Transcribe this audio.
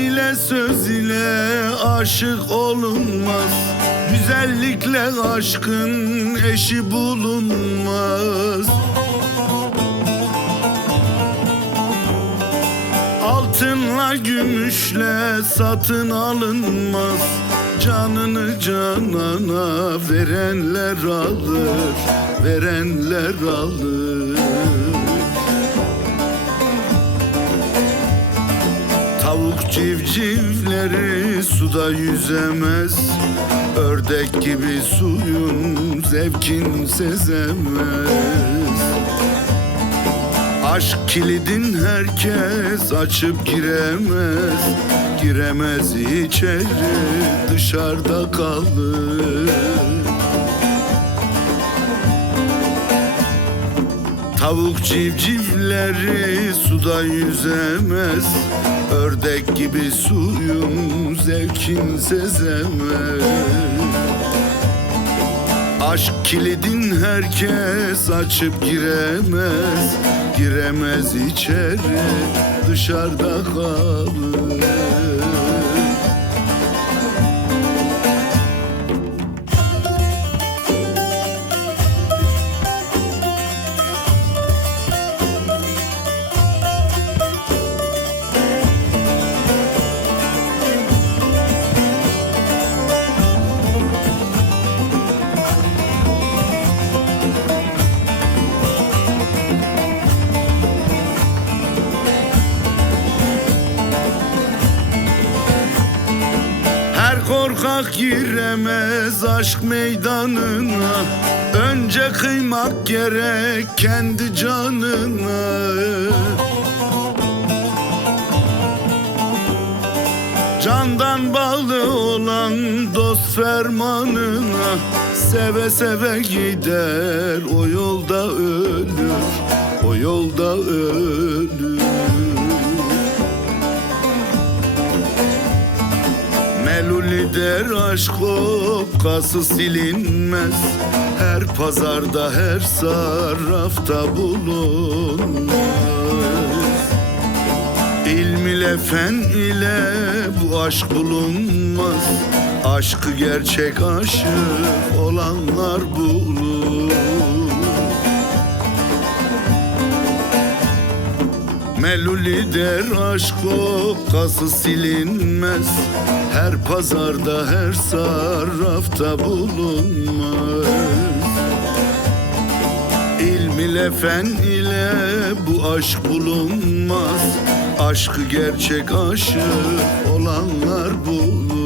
ile söz ile aşık olunmaz. Güzellikle aşkın eşi bulunmaz. Altınla gümüşle satın alınmaz. Canını canana verenler alır, verenler alır. Tavuk civcivleri suda yüzemez. Ördek gibi suyun zevkin sezemez. Aşk kilidin herkes açıp giremez. Giremez içeri, dışarıda kalır. Tavuk civcivleri suda yüzemez. Ördek gibi suyun zevkin sezemez. Aşk kilidin herkes açıp giremez. Giremez içeri, dışarıda kalır. Korkak giremez aşk meydanına. Önce kıymak gerek kendi canına. Candan bağlı olan dost fermanına. Seve seve gider o yolda ölür, o yolda ölür. Meluli der aşk kokası silinmez. Her pazarda her sarrafta bulunmaz. İlm ile fen ile bu aşk bulunmaz. Aşkı gerçek aşık olanlar bulur. Meluli der aşk kokası silinmez. Her pazarda her sarrafta bulunmaz. İlm ile fen ile bu aşk bulunmaz. Aşkı gerçek aşık olanlar bulur.